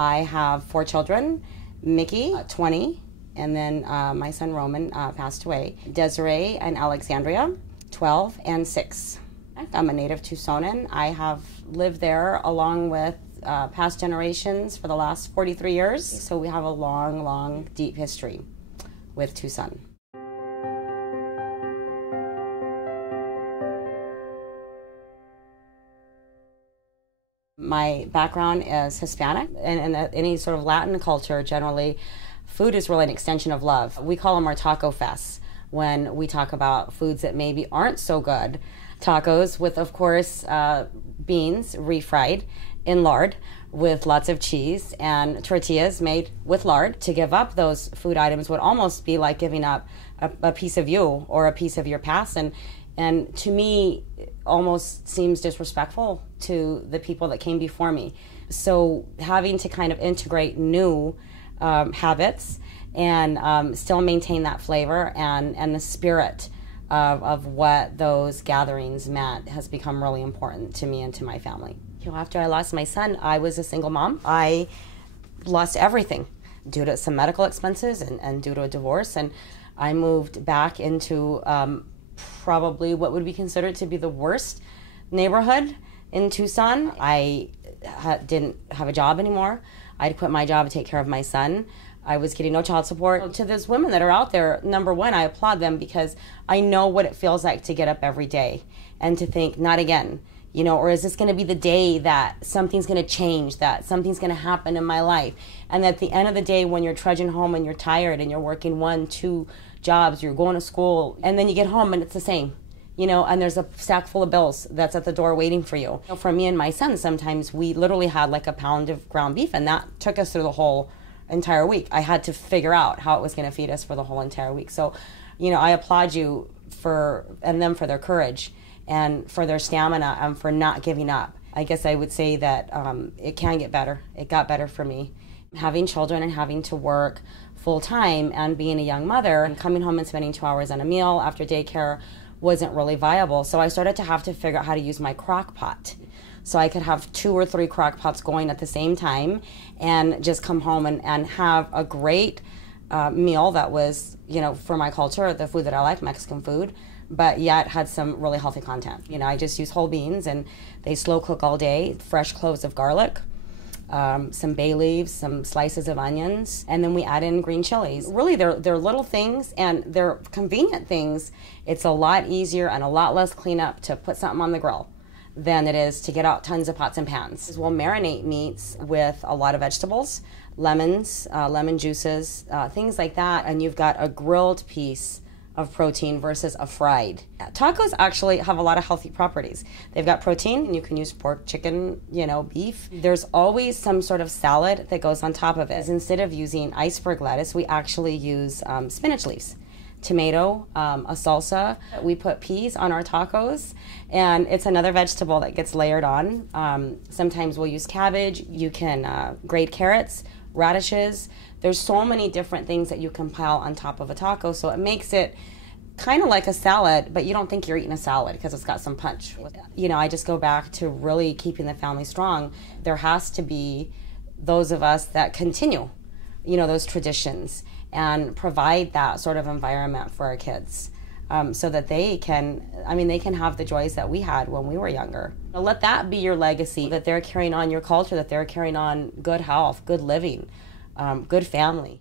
I have 4 children, Mickey, 20, and then my son Roman passed away. Desiree and Alexandria, 12 and 6. I'm a native Tucsonan. I have lived there along with past generations for the last 43 years. So we have a long, long, deep history with Tucson. My background is Hispanic, and in any sort of Latin culture, generally, food is really an extension of love. We call them our taco fests when we talk about foods that maybe aren't so good. Tacos with, of course, beans refried in lard with lots of cheese, and tortillas made with lard. To give up those food items would almost be like giving up a piece of you or a piece of your past, and to me, almost seems disrespectful to the people that came before me. So having to kind of integrate new habits and still maintain that flavor and the spirit of what those gatherings meant has become really important to me and to my family. After I lost my son, I was a single mom. I lost everything due to some medical expenses and due to a divorce, and I moved back into probably what would be considered to be the worst neighborhood in Tucson. I didn't have a job anymore. I'd quit my job to take care of my son. I was getting no child support. To those women that are out there, number one, I applaud them because I know what it feels like to get up every day and to think, not again, or is this going to be the day that something's going to change, that something's going to happen in my life? And at the end of the day, when you're trudging home and you're tired and you're working 1, 2 jobs, you're going to school, and then you get home and it's the same, and there's a sack full of bills that's at the door waiting for you. For me and my son, sometimes we literally had like a pound of ground beef, and that took us through the whole entire week. I had to figure out how it was going to feed us for the whole entire week. So, I applaud you and them for their courage and for their stamina and for not giving up. I guess I would say that it can get better. It got better for me. Having children and having to work full-time and being a young mother and coming home and spending 2 hours on a meal after daycare wasn't really viable. So I started to have to figure out how to use my crock pot. So I could have 2 or 3 crock pots going at the same time and just come home and have a great meal that was, for my culture, the food that I like, Mexican food, but yet had some really healthy content. I just use whole beans, and they slow cook all day, fresh cloves of garlic, some bay leaves, some slices of onions, and then we add in green chilies. Really, they're little things, and they're convenient things. It's a lot easier and a lot less cleanup to put something on the grill than it is to get out tons of pots and pans. We'll marinate meats with a lot of vegetables, lemons, lemon juices, things like that, and you've got a grilled piece of protein versus a fried. Tacos actually have a lot of healthy properties. They've got protein, and you can use pork, chicken, beef. There's always some sort of salad that goes on top of it. Instead of using iceberg lettuce, we actually use spinach leaves, tomato, a salsa. We put peas on our tacos, and it's another vegetable that gets layered on. Sometimes we'll use cabbage. You can grate carrots, radishes. There's so many different things that you can pile on top of a taco, so it makes it kind of like a salad, but you don't think you're eating a salad because it's got some punch. I just go back to really keeping the family strong. There has to be those of us that continue, those traditions and provide that sort of environment for our kids so that they can have the joys that we had when we were younger. Let that be your legacy, that they're carrying on your culture, that they're carrying on good health, good living, good family.